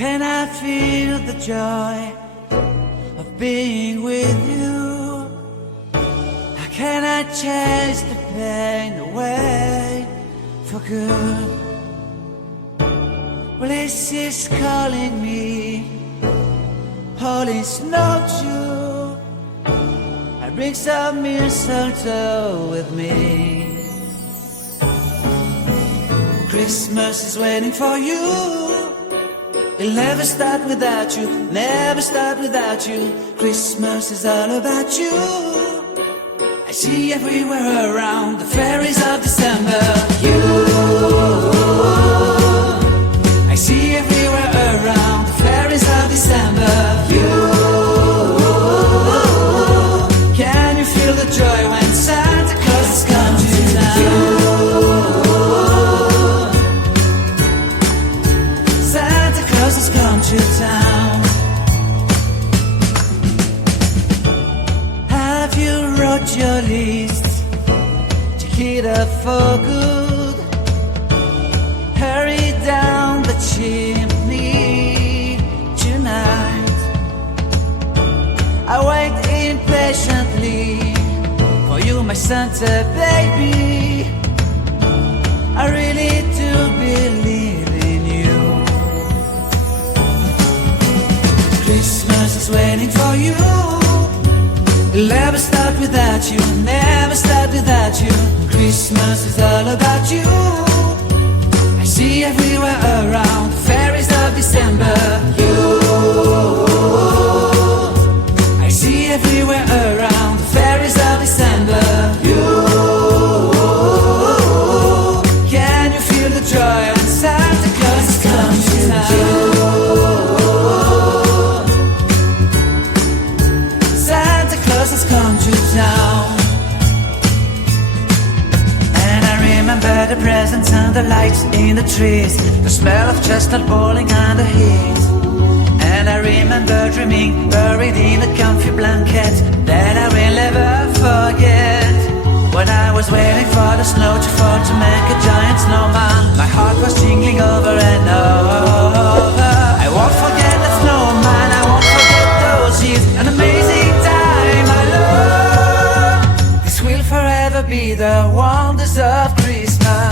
can I feel the joy of being with you? How can I chase the pain away for good? Well, this is calling me, all is not true. I bring some mistletoe with me. Christmas is waiting for you. It'll never start without you, never start without you. Christmas is all about you. I see everywhere around the fairies of December. You, I see everywhere around the fairies of December. You, can you feel the joy when Santa Claus has come to town? Santa Claus has come to town. Have you wrote your list? Check it up for good. Hurry down the chimney tonight. I wait impatiently for you, my Santa baby. I really do believe in you. Christmas is waiting for you. It'll never start without you, never start without you. Christmas is all about you. I see everywhere around the fairies of December. You, I see everywhere around the fairies of December. You, can you feel the joy when Santa Claus has come to town? Santa Claus has come to town. And I remember the presents and the lights in the trees, the smell of chestnut boiling on the heat. And I remember dreaming, buried in a comfy blanket that I will never forget. When I was waiting for the snow to fall to make a giant snowman, my heart was jingling over and over. I won't forget that snowman, I won't forget those years, an amazing time I love. This will forever be the wonders of Christmas.